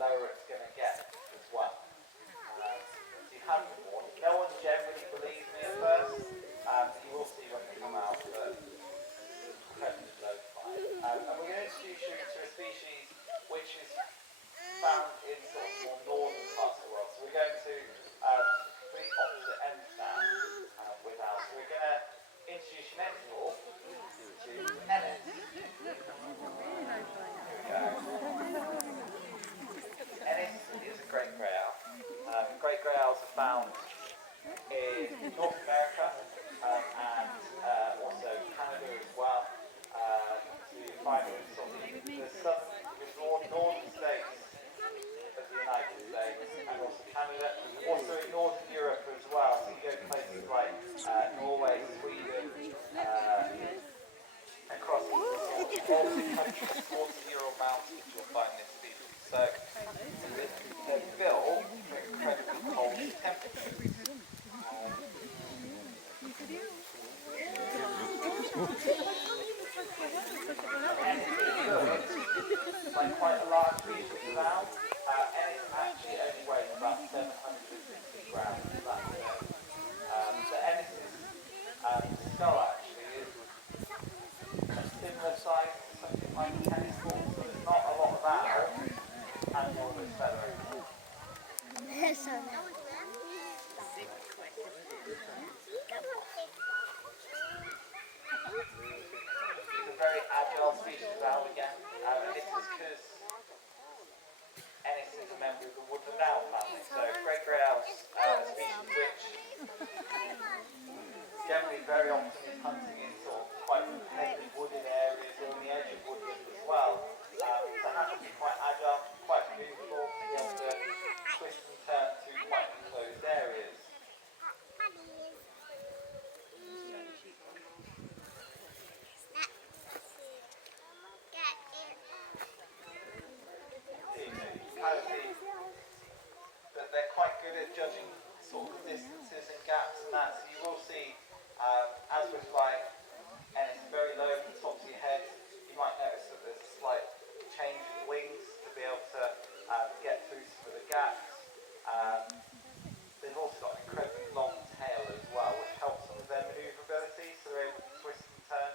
lower it's going to get as well. So you have to warn. No one generally believes me at first. You will see when they come out that incredibly low flight. And we're going to introduce you to a species which is found in sort of more northern parts of the world. So we're going to the opposite ends now with ours. So we're going to introduce you next of all to Ennis. Here we go. Ennis is a great grey owl. Great grey owls are found in North America and also Canada as well. So you find them in sort of the northern states of the United States and also Canada, also in Northern Europe as well. So you go to places like Norway, Sweden, across all the countries towards the Ural Mountains you'll find this species. So they're built for incredibly cold temperatures. Like quite a large species of owl, and it actually only weighs about 760 grams. That's it. So Ennis's skull actually is a similar size to something like a tennis ball, so there's not a lot of owl and all this feathering. It's a very agile species of owl again, and this is because Ennis is a member of the Woodland owl family. So great grey owls are a species which generally very often is hunting in sort of quite heavily wooded areas or on the edge of woodland as well. So it has to be quite agile, quite movable, to be able to twist and turn through quite enclosed areas. Kind of see that they're quite good at judging sort of distances and gaps and that. So you will see, as we're flying, and it's very low at the top of your head, you might notice that there's a slight change in wings to be able to get through some of the gaps. They've also got an incredibly long tail as well, which helps them with their manoeuvrability, so they're able to twist and turn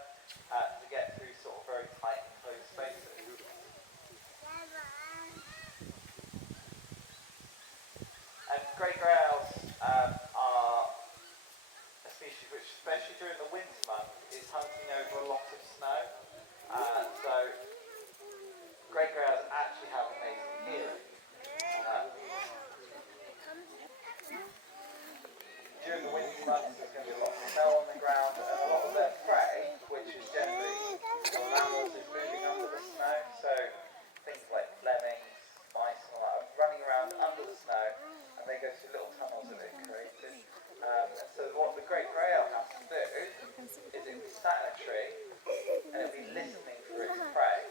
to get through sort of very tight enclosed spaces. And great grey owls are a species which, especially during the winter months, is hunting over a lot of snow. So great grey owls actually have amazing hearing. During the winter months, there's going to be a lot of snow on the ground, and a lot of their prey, which is generally mammals, is moving under the snow. So things like lemmings, mice, and all that are running around under the snow, and they go through little tunnels that they've created. And so what the great grey owl has to do is it will be sat in a tree, and it'll be listening for its prey.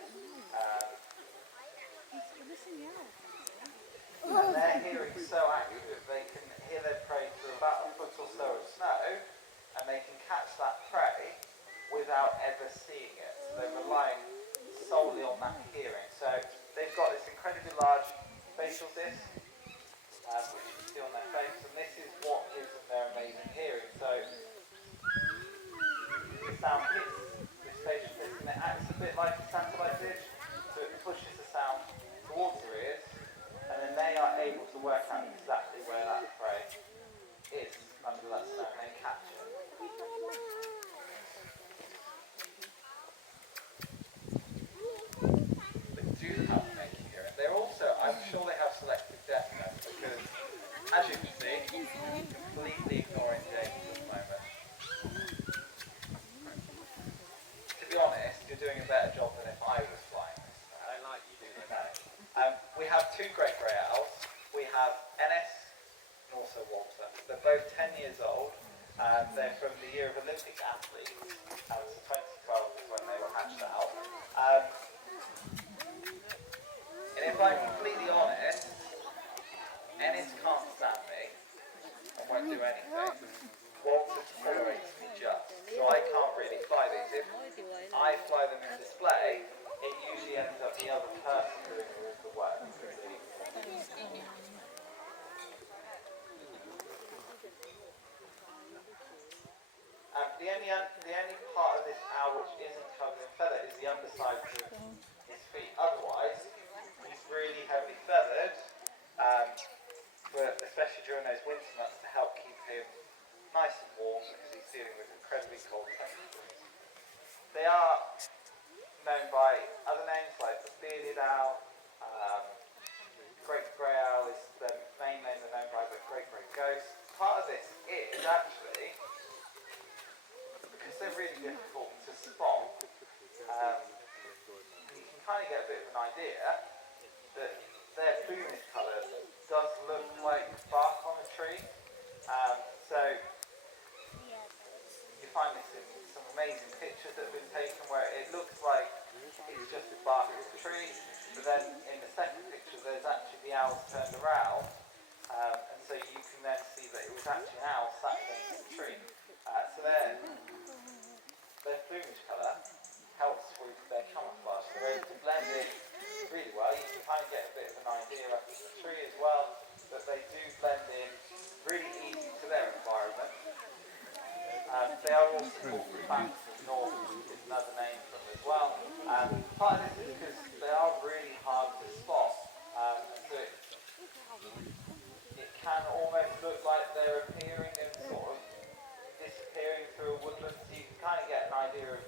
And their hearing is so accurate, they can hear their prey through about a foot or so of snow, and they can catch that prey without ever seeing it. So they're relying solely on that hearing. So they've got this incredibly large facial disc, which you can see on their face, and this is what gives them their amazing hearing. So the sound hits this facial disc, and it acts a bit like a satellite dish, so it pushes the sound towards their ears, and then they are able to work out exactly where that prey is under that snow and then catch it. They do have making hearing. They're also, I'm sure they have selective deafness because, as you can see, completely ignoring danger at the moment. To be honest, you're doing a better job than if I was flying this. I like you doing that. We have two great grey owls. We have Ennis and also Walter. They're both 10 years old. They're from the year of Olympic athletes. So 2012 is when they were hatched out. And if I'm completely honest, Ennis can't stand me and won't do anything. Walter tolerates me just. So I can't really fly these. If I fly them in display, it usually ends up the other person doing all the work. the only part of this owl which isn't covered in feather is the underside of his feet. Otherwise, he's really heavily feathered, especially during those winter months to help keep him nice and warm because he's dealing with incredibly cold temperatures. They are known by other names like the bearded owl. Great grey owl is the main name they're known by, but great grey ghost. Part of this is actually because they're really difficult to spot. You can kind of get a bit of an idea that their plumage colour does look like bark on a tree. So you find this in some amazing pictures that have been taken where it looks like it's just the bark of the tree, but then in the second picture there's actually the owls turned around, and so you can then see that it was actually an owl sat against the tree. So their plumage colour helps with their camouflage. So they're able to blend in really well. You can kind of get a bit of an idea up in the tree as well, that they do blend in really easy to their environment. They are also called the banks of north, is another name for them as well. Part of this is because they are really hard to spot, so it can almost look like they're appearing and sort of disappearing through a woodland, so you can kind of get an idea of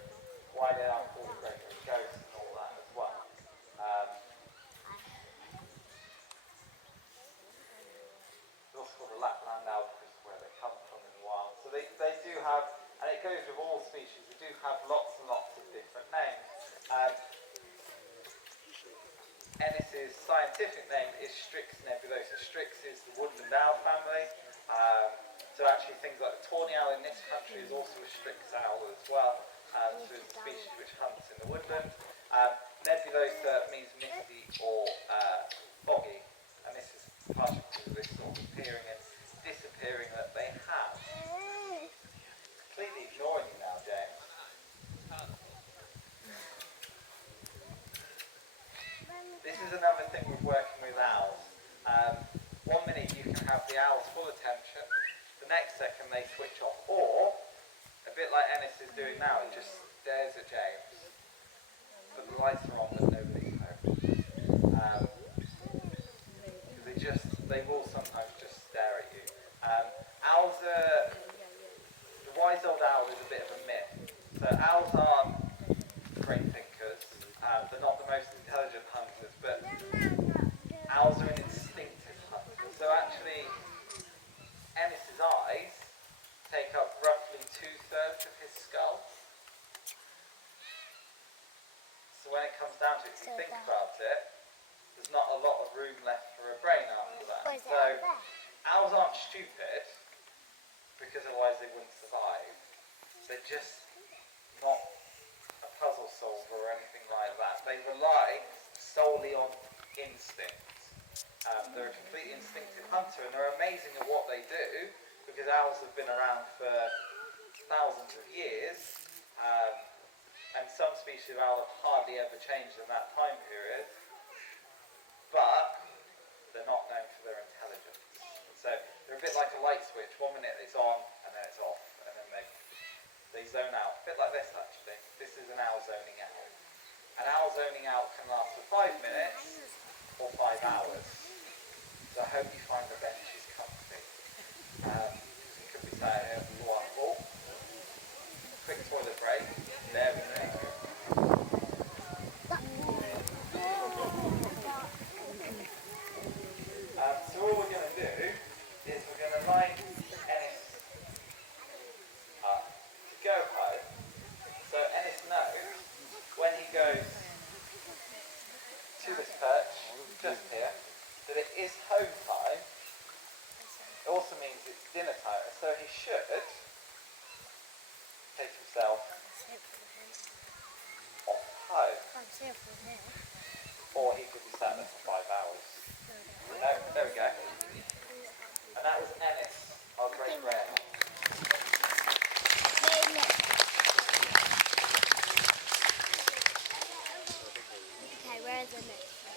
why they are called great ghosts and all that as well. It's also called a Lapland owl because of where they come from in the wild. So they do have, and it goes with all species, they do have lots and lots of different names. Ennis's scientific name is Strix nebulosa. Strix is the woodland owl family. So actually things like the tawny owl in this country is also a Strix owl as well. So it's a species which hunts in the woodland. Nebulosa means misty or foggy, and this is partially because of this sort of appearing and disappearing that they have. Completely ignoring you now, James. This is another thing with working with owls. 1 minute you can have the owl's full attention, the next second they switch off, or a bit like Ennis is doing now, he just stares at James, but the lights are on but nobody's home. They will sometimes just stare at you. Owls are, the wise old owl is a bit of a myth. So owls aren't great thinkers, they're not the most intelligent hunters, but owls are an instinctive hunter. So actually, Ennis's eyes take up roughly 2/3 of his skull. So when it comes down to it, if you think about it, there's not a lot of room left for a brain after that. So owls aren't stupid, because otherwise they wouldn't survive. They're just not a puzzle solver or anything like that. They rely solely on instinct. They're a completely instinctive hunter, and they're amazing at what they do, because owls have been around for thousands of years, and some species of owl have hardly ever changed in that time period, but they're not known for their intelligence. So they're a bit like a light switch. 1 minute it's on, and then it's off, and then they zone out. A bit like this actually. This is an owl zoning out. An owl zoning out can last for 5 minutes or 5 hours. So I hope you find the benches comfy. You could be sat here for a while. Quick toilet break. There we go. So all we're going to do is we're going to line Ennis up to go home. So Ennis knows when he goes to this perch, just here, that it is home time. It also means it's dinner time, so he should take himself off home. Or he could be sat there for 5 hours. No, there we go. And that was Ennis, our great grey. Okay, where is the next one?